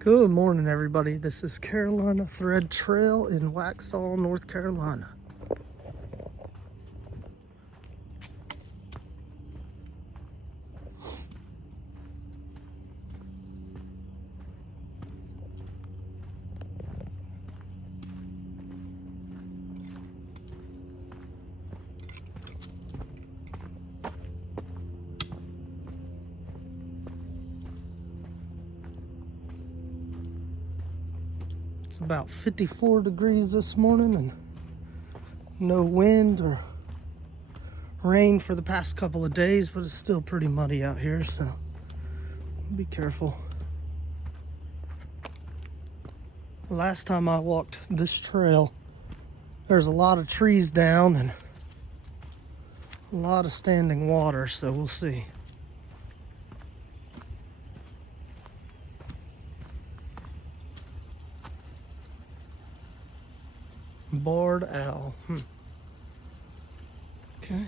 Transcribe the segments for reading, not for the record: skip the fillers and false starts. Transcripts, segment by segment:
Good morning, everybody. This is Carolina Thread Trail in Waxhaw, North Carolina. It's about 54 degrees this morning and no wind or rain for the past couple of days, but it's still pretty muddy out here, so be careful. Last time I walked this trail, there's a lot of trees down and a lot of standing water, so we'll see. Barred owl. Okay.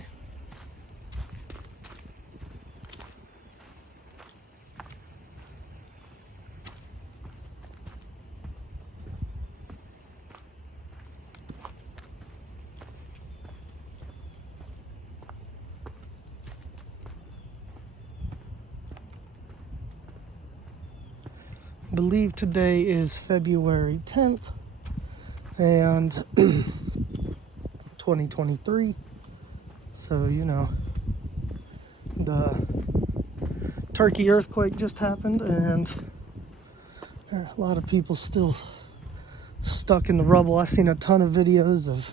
I believe today is February 10th and 2023. So, you know, the Turkey earthquake just happened and there are a lot of people still stuck in the rubble. I've seen a ton of videos of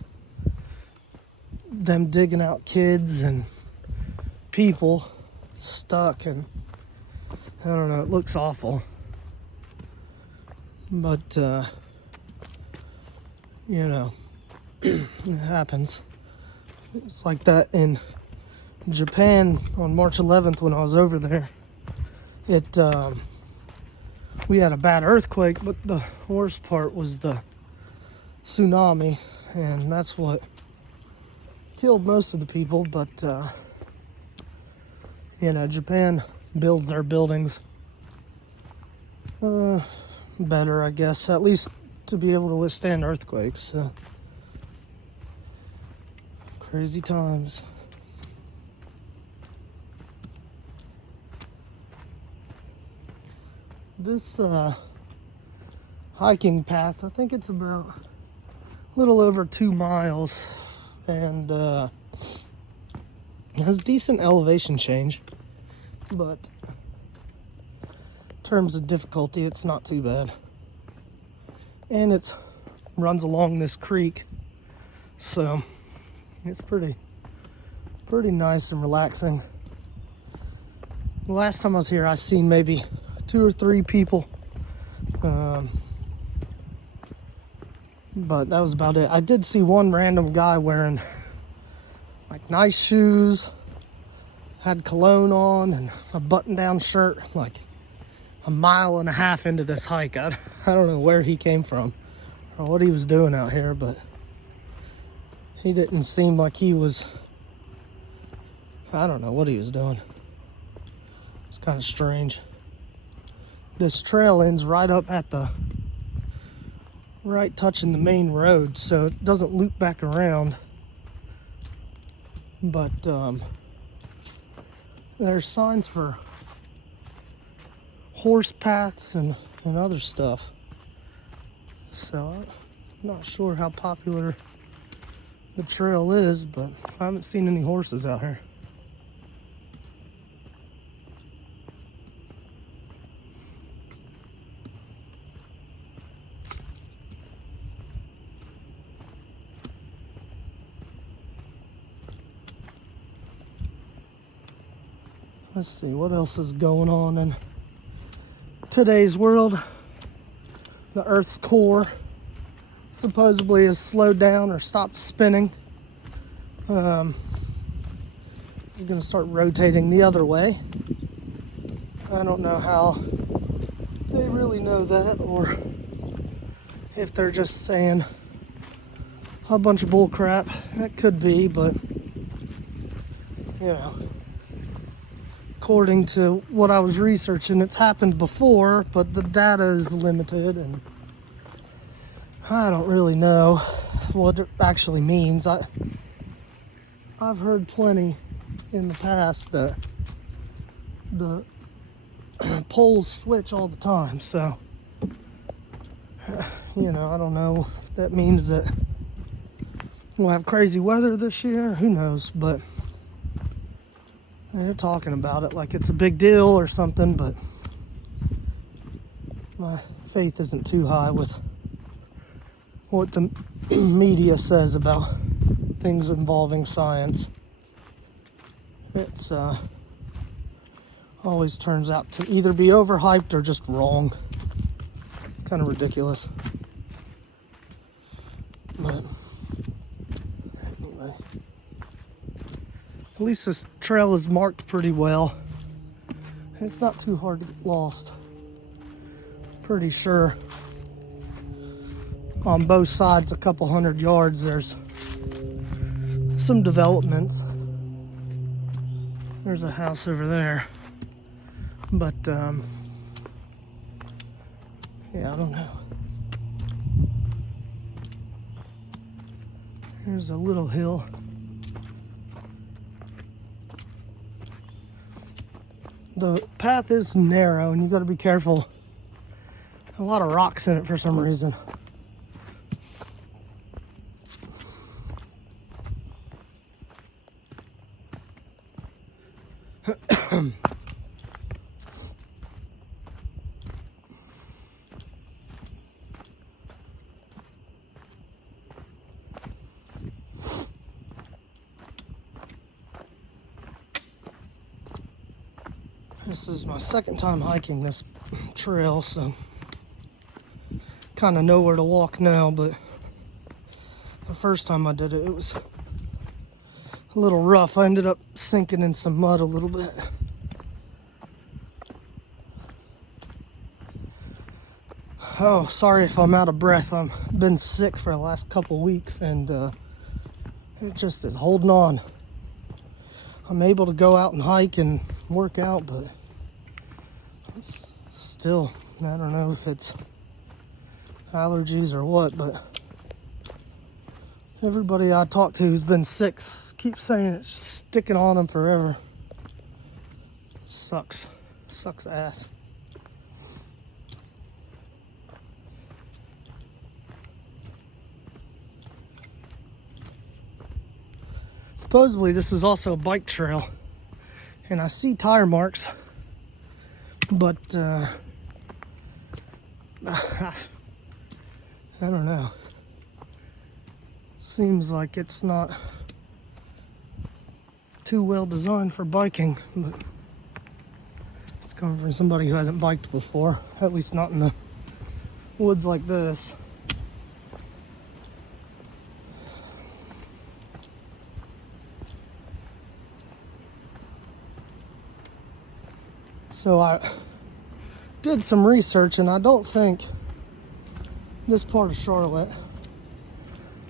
them digging out kids and people stuck, and I don't know, it looks awful. But, you know, it happens. It's like that in Japan on March 11th when I was over there. We had a bad earthquake, but the worst part was the tsunami, and that's what killed most of the people. But, you know, Japan builds their buildings better, I guess, at least to be able to withstand earthquakes. So. Crazy times. This hiking path, I think it's about a little over 2 miles, and it has decent elevation change, but in terms of difficulty, it's not too bad. And it runs along this creek, so it's pretty nice and relaxing. The last time I was here, I seen maybe 2 or 3 people, but that was about it. I did see one random guy wearing like nice shoes, had cologne on, and a button-down shirt, like a mile and a half into this hike. I don't know where he came from or what he was doing out here, but he didn't seem like he was, I don't know what he was doing. It's kind of strange. This trail ends right up at right touching the main road, so it doesn't loop back around. But there's signs for horse paths and other stuff. So I'm not sure how popular the trail is, but I haven't seen any horses out here. Let's see what else is going on in today's world. The Earth's core supposedly has slowed down or stopped spinning. It's going to start rotating the other way. I don't know how they really know that, or if they're just saying a bunch of bull crap. That could be, but you know, according to what I was researching, it's happened before, but the data is limited, and I don't really know what it actually means. I've heard plenty in the past that the poles switch all the time, so you know, I don't know if that means that we'll have crazy weather this year. Who knows? But they're talking about it like it's a big deal or something, but my faith isn't too high with what the media says about things involving science. It's always turns out to either be overhyped or just wrong. It's kind of ridiculous. But anyway, at least this trail is marked pretty well. It's not too hard to get lost. Pretty sure on both sides, a couple 100 yards, there's some developments. There's a house over there, but yeah, I don't know. There's a little hill. The path is narrow and you got to be careful. A lot of rocks in it for some reason. This is my second time hiking this trail, so kind of know where to walk now, but the first time I did it, it was a little rough. I ended up sinking in some mud a little bit. Oh, sorry if I'm out of breath. I've been sick for the last couple weeks, and it just is holding on. I'm able to go out and hike and work out, but still, I don't know if it's allergies or what, but everybody I talk to who's been sick keeps saying it's sticking on them forever. Sucks ass. Supposedly this is also a bike trail, and I see tire marks, but I don't know. Seems like it's not too well designed for biking, but it's coming from somebody who hasn't biked before, at least not in the woods like this. So I did some research, and I don't think this part of Charlotte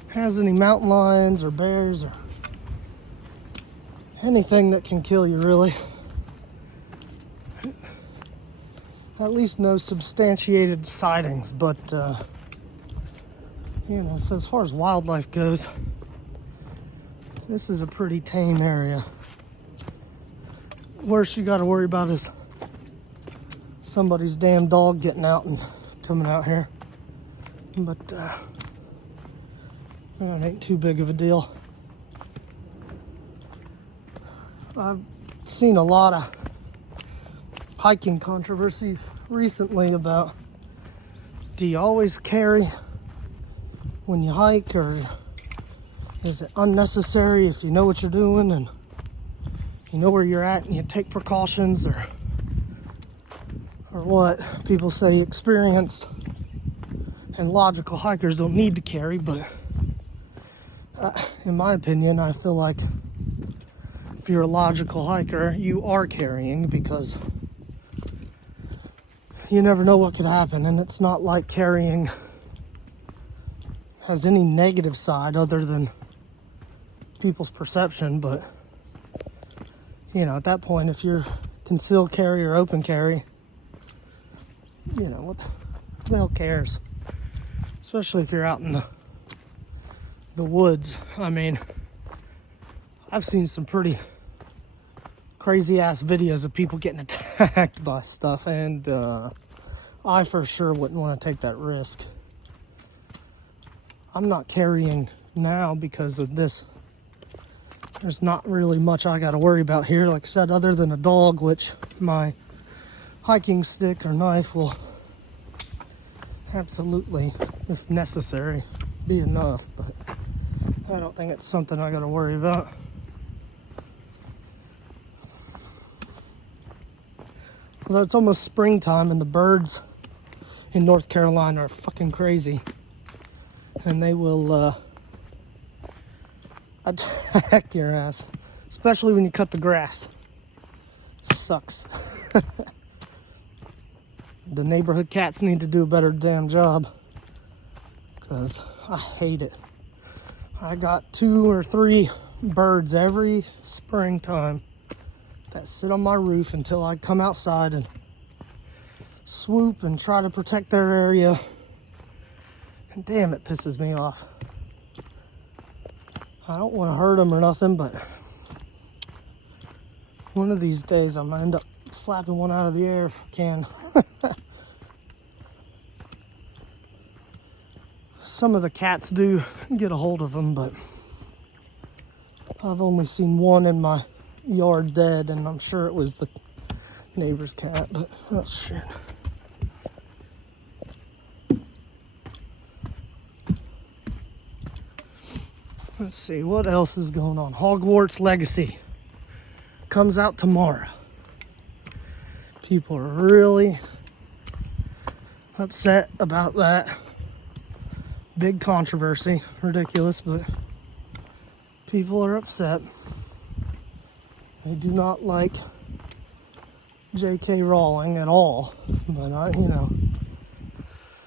has any mountain lions or bears or anything that can kill you, really. At least no substantiated sightings, but you know, so as far as wildlife goes, this is a pretty tame area. Worst you got to worry about is somebody's damn dog getting out and coming out here, but that ain't too big of a deal. I've seen a lot of hiking controversy recently about, do you always carry when you hike, or is it unnecessary if you know what you're doing and you know where you're at and you take precautions, or what? People say experienced and logical hikers don't need to carry, but in my opinion, I feel like if you're a logical hiker, you are carrying, because you never know what could happen, and it's not like carrying has any negative side other than people's perception. But you know, at that point, if you're concealed carry or open carry. You know, what the hell cares? Especially if you're out in the woods. I mean, I've seen some pretty crazy ass videos of people getting attacked by stuff, and I for sure wouldn't want to take that risk. I'm not carrying now because of this. There's not really much I got to worry about here, like I said, other than a dog, which my hiking stick or knife will absolutely, if necessary, be enough, but I don't think it's something I got to worry about. Although it's almost springtime and the birds in North Carolina are fucking crazy, and they will attack your ass, especially when you cut the grass. Sucks. The neighborhood cats need to do a better damn job, because I hate it. I got 2 or 3 birds every springtime that sit on my roof until I come outside and swoop and try to protect their area. And damn, it pisses me off. I don't want to hurt them or nothing, but one of these days I'm gonna end up slapping one out of the air if I can. Some of the cats do get a hold of them, but I've only seen one in my yard dead, and I'm sure it was the neighbor's cat, but oh shit. Let's see, what else is going on? Hogwarts Legacy comes out tomorrow. People are really upset about that. Big controversy, ridiculous, but people are upset. They do not like J.K. Rowling at all, but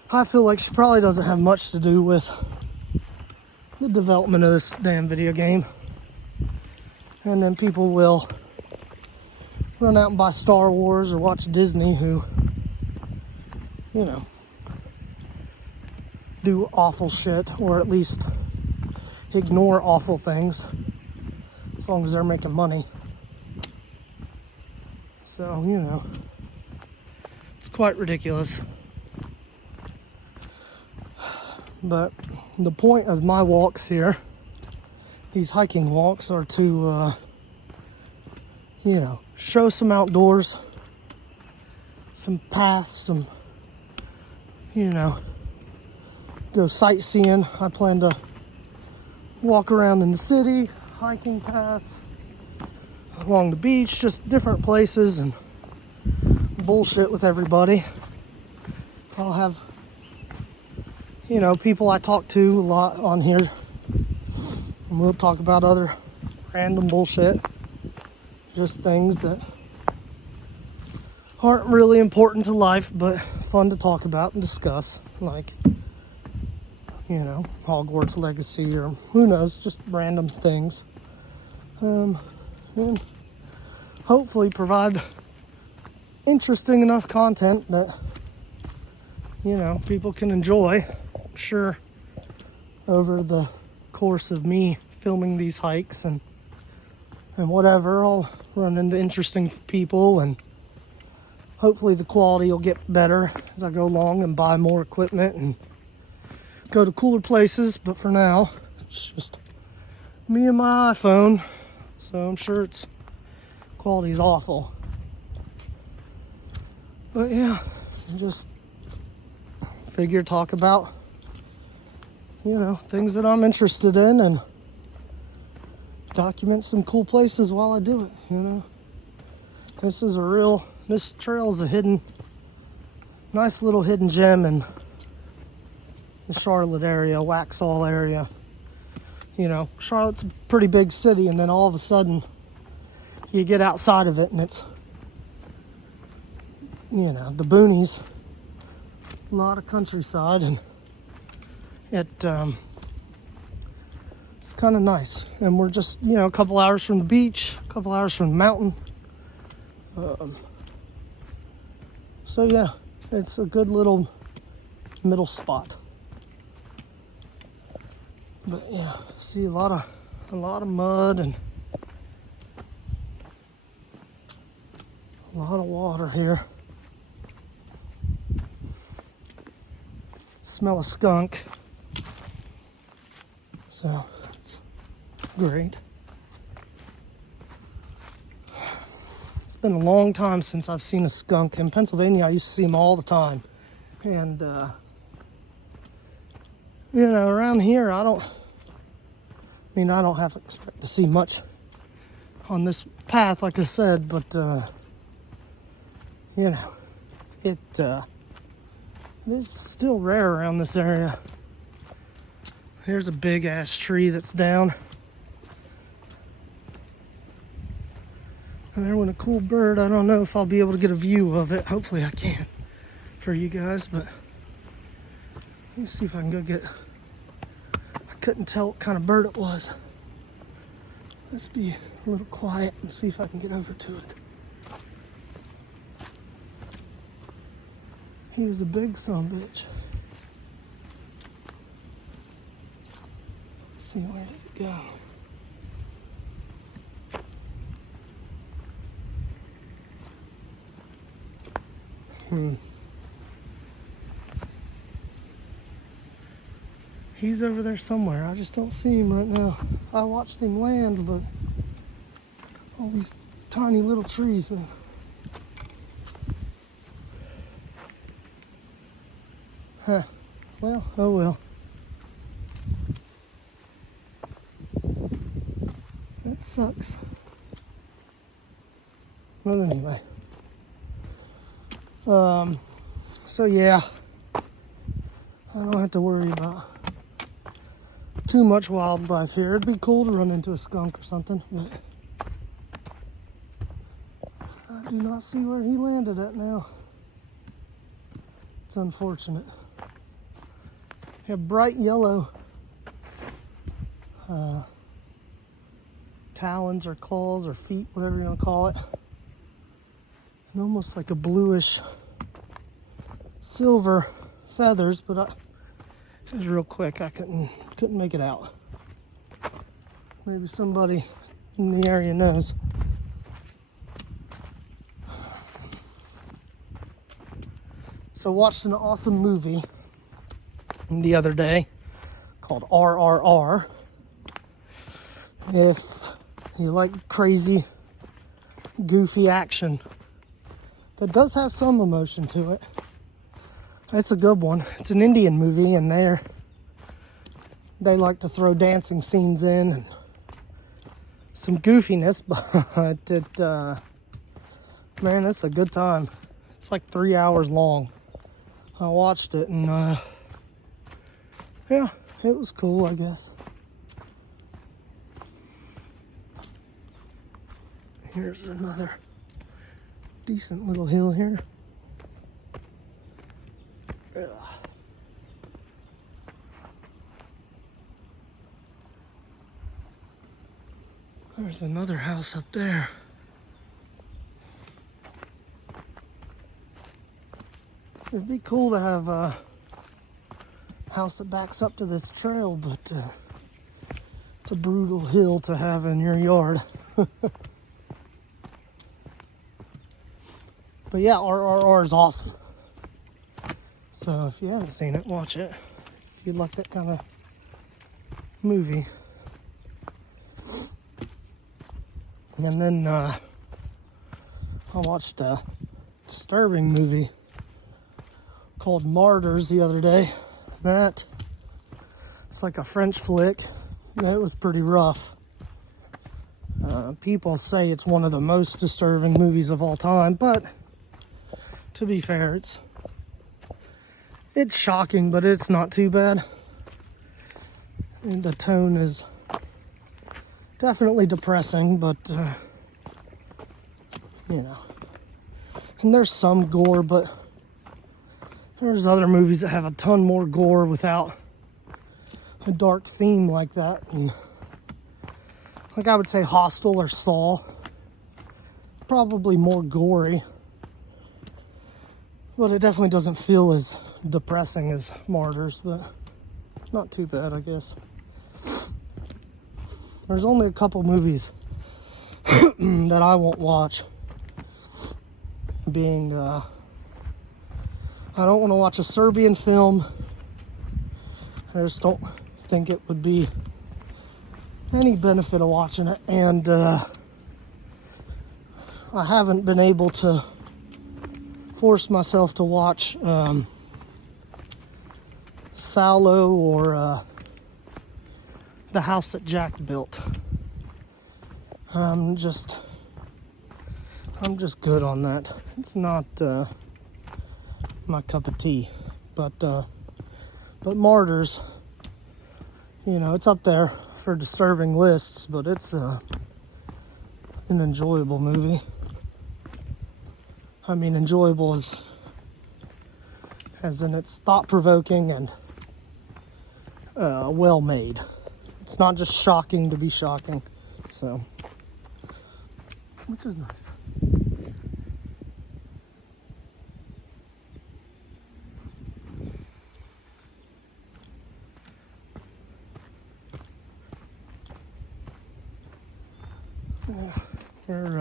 I feel like she probably doesn't have much to do with the development of this damn video game. And then people will run out and buy Star Wars or watch Disney, who, do awful shit, or at least ignore awful things, as long as they're making money. So, it's quite ridiculous. But the point of my walks here, these hiking walks, are to, show some outdoors, some paths, some, go sightseeing. I plan to walk around in the city, hiking paths, along the beach, just different places, and bullshit with everybody. I'll have, people I talk to a lot on here, and we'll talk about other random bullshit, just things that aren't really important to life, but fun to talk about and discuss, like, Hogwarts Legacy, or who knows, just random things. And hopefully provide interesting enough content that, people can enjoy. I'm sure over the course of me filming these hikes and whatever, I'll run into interesting people, and hopefully the quality will get better as I go along and buy more equipment and go to cooler places. But for now, it's just me and my iPhone, so I'm sure its quality is awful. But yeah, just figure talk about things that I'm interested in, and document some cool places while I do it. This trail is a nice little hidden gem in the Charlotte area, Waxhaw area. Charlotte's a pretty big city, and then all of a sudden you get outside of it and it's, the boonies, a lot of countryside, and it's kind of nice. And we're just, a couple hours from the beach, a couple hours from the mountain. So yeah, it's a good little middle spot. But yeah, see a lot of mud and a lot of water here. Smell of skunk. So it's great. It's been a long time since I've seen a skunk. In Pennsylvania, I used to see them all the time. And, around here, I don't have to expect to see much on this path, like I said, but, it's still rare around this area. Here's a big ass tree that's down. And there went a cool bird. I don't know if I'll be able to get a view of it. Hopefully I can for you guys, but let me see if I can go get, I couldn't tell what kind of bird it was. Let's be a little quiet and see if I can get over to it. He was a big son of a bitch. Let's see, where did it go? He's over there somewhere. I just don't see him right now. I watched him land, but all these tiny little trees, man. Huh. Well, oh well. That sucks. But anyway. So yeah. I don't have to worry about too much wildlife here. It'd be cool to run into a skunk or something, but I do not see where he landed at now. It's unfortunate. Have bright yellow talons or claws or feet, whatever you want to call it, and almost like a bluish silver feathers, but it was real quick. I couldn't make it out. Maybe somebody in the area knows. So watched an awesome movie the other day called RRR. If you like crazy, goofy action that does have some emotion to it, it's a good one. It's an Indian movie, and they like to throw dancing scenes in and some goofiness, but man, it's a good time. It's like 3 hours long. I watched it, and yeah, it was cool, I guess. Here's another decent little hill here. Ugh. There's another house up there. It'd be cool to have a house that backs up to this trail, but it's a brutal hill to have in your yard. But yeah, RRR is awesome. So if you haven't seen it, watch it. If you like that kind of movie. And then I watched a disturbing movie called Martyrs the other day. It's like a French flick. It was pretty rough. People say it's one of the most disturbing movies of all time, but to be fair, it's shocking, but it's not too bad. And the tone is definitely depressing, but and there's some gore, but there's other movies that have a ton more gore without a dark theme like that. And like I would say Hostel or Saw probably more gory, but it definitely doesn't feel as depressing as Martyrs, but not too bad, I guess. There's only a couple movies that I won't watch, being I don't want to watch a Serbian film. I just don't think it would be any benefit of watching it, and I haven't been able to force myself to watch Salo or The House That Jack Built. I'm just good on that. It's not my cup of tea, but Martyrs, you know, it's up there for disturbing lists, but it's an enjoyable movie. I mean, enjoyable as in it's thought-provoking and well made. It's not just shocking to be shocking, so, which is nice. We're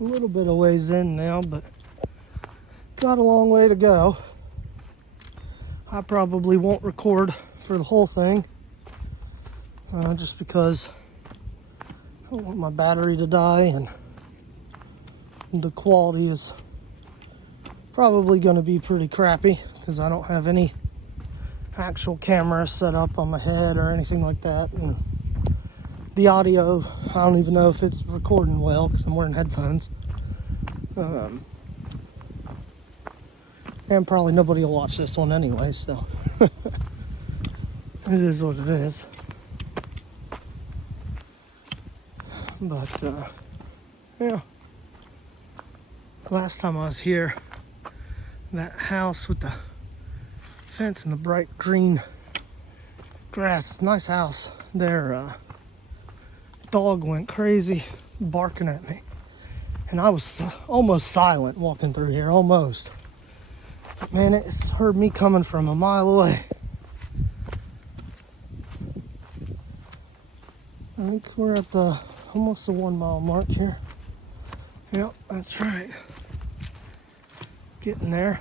a little bit of ways in now, but got a long way to go. I probably won't record for the whole thing, just because I don't want my battery to die, and the quality is probably going to be pretty crappy because I don't have any actual camera set up on my head or anything like that. And the audio, I don't even know if it's recording well because I'm wearing headphones. And probably nobody will watch this one anyway, so it is what it is. But yeah, last time I was here, that house with the fence and the bright green grass, it's a nice house. Their dog went crazy barking at me, and I was almost silent walking through here, almost. But man, it's heard me coming from a mile away. I think we're at almost the 1 mile mark here. Yep, that's right. Getting there.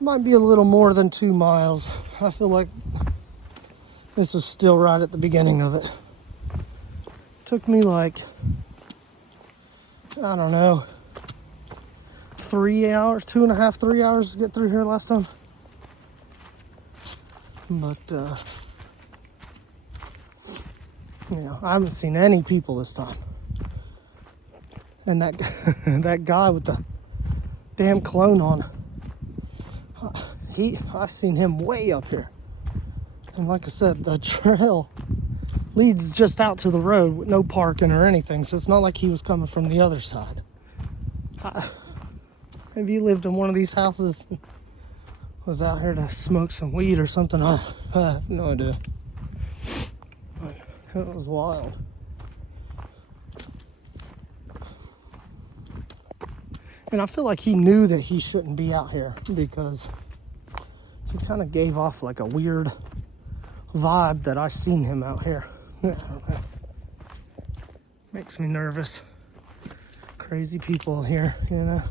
Might be a little more than 2 miles. I feel like this is still right at the beginning of it. Took me like, I don't know, 3 hours, 2.5, 3 hours to get through here last time. But, you know, I haven't seen any people this time. And that that guy with the damn cologne on, I've seen him way up here. And like I said, the trail leads just out to the road with no parking or anything, so it's not like he was coming from the other side. Have you lived in one of these houses and was out here to smoke some weed or something? I have no idea. But it was wild. And I feel like he knew that he shouldn't be out here because he kind of gave off like a weird vibe that I seen him out here. Yeah, I don't know. Makes me nervous. Crazy people here, you know.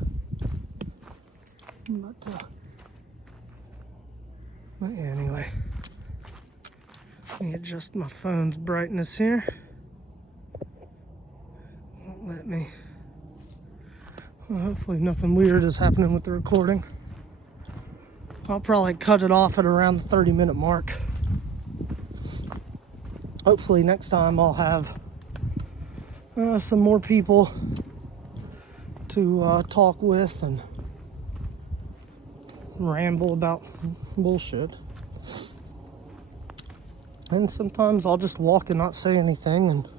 But anyway, let me adjust my phone's brightness here. Won't let me. Well, hopefully nothing weird is happening with the recording. I'll probably cut it off at around the 30-minute mark. Hopefully next time I'll have some more people to talk with and ramble about bullshit. And sometimes I'll just walk and not say anything and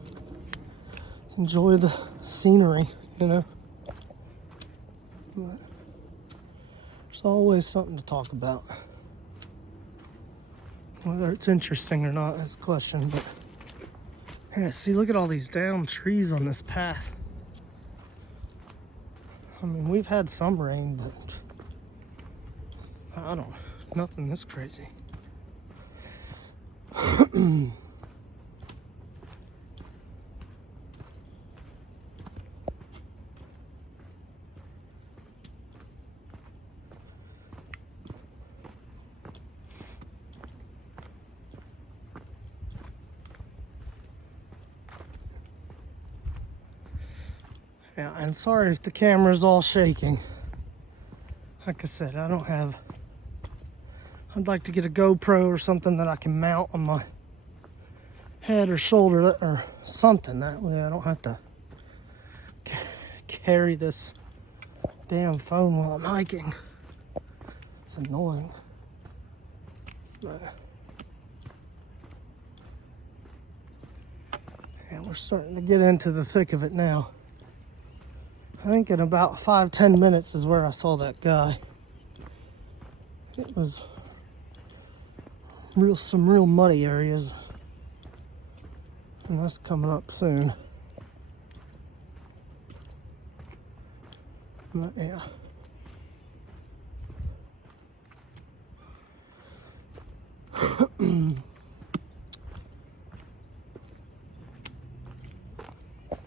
enjoy the scenery, you know. But there's always something to talk about. Whether it's interesting or not is a question, but Yeah, see, look at all these downed trees on this path. I mean, we've had some rain, but I don't, nothing this crazy. Yeah, and sorry if the camera's all shaking. Like I said, I don't have, I'd like to get a GoPro or something that I can mount on my head or shoulder or something. That way I don't have to carry this damn phone while I'm hiking. It's annoying. But yeah, we're starting to get into the thick of it now. I think in about 5-10 minutes is where I saw that guy. It was some real muddy areas, and that's coming up soon. But yeah.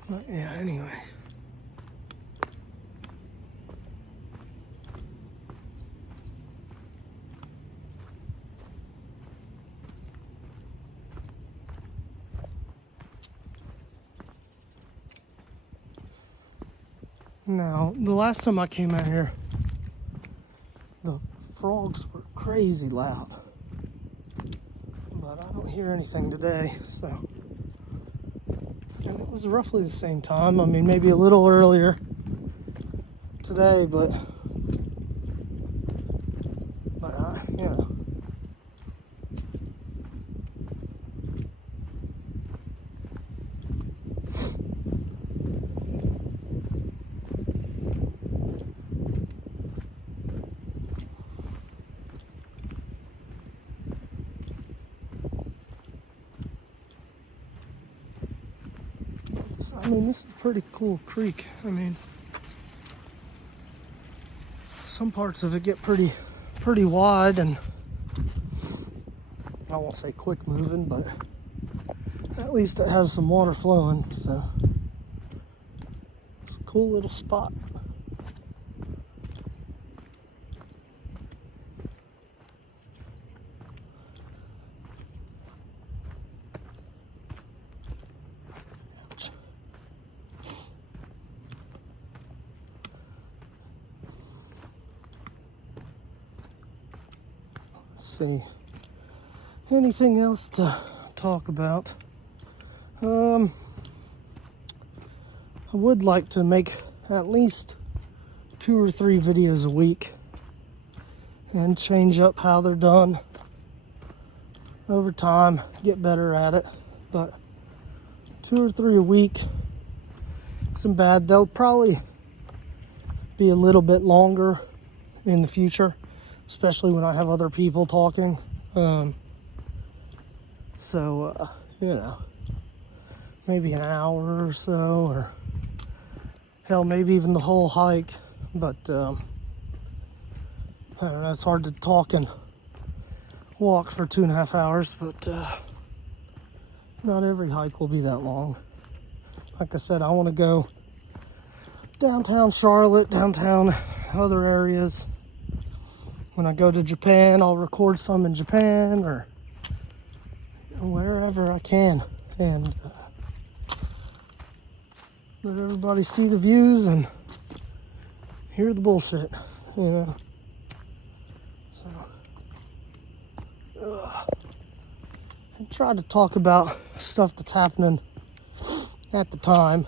But yeah, anyway. Now, the last time I came out here, the frogs were crazy loud. But I don't hear anything today, so. And it was roughly the same time. I mean, maybe a little earlier today, but you know. I mean, this is a pretty cool creek. I mean, some parts of it get pretty wide, and I won't say quick moving, but at least it has some water flowing, so it's a cool little spot. See, anything else to talk about? I would like to make at least 2 or 3 videos a week and change up how they're done over time, get better at it. But 2 or 3 a week isn't bad. They'll probably be a little bit longer in the future, especially when I have other people talking. You know, maybe an hour or so, or hell, maybe even the whole hike. But I don't know, it's hard to talk and walk for 2.5 hours, but not every hike will be that long. Like I said, I want to go downtown Charlotte, downtown other areas. When I go to Japan, I'll record some in Japan or wherever I can, and let everybody see the views and hear the bullshit, you know. So, I try to talk about stuff that's happening at the time.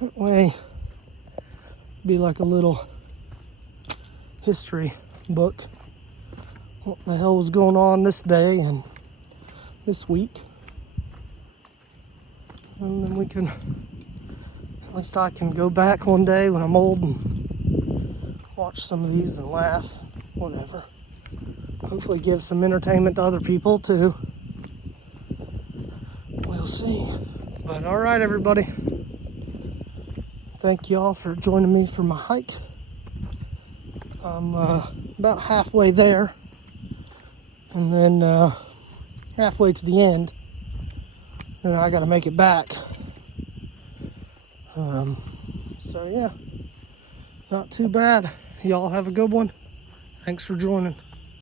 That way, be like a little history book. What the hell was going on this day and this week, and then we can, at least I can go back one day when I'm old and watch some of these and laugh, whatever. Hopefully give some entertainment to other people too. We'll We'll see. But all right, everybody. Thank y'all for joining me for my hike. I'm about halfway there, and then halfway to the end, and I gotta make it back. So yeah, not too bad. Y'all have a good one. Thanks for joining.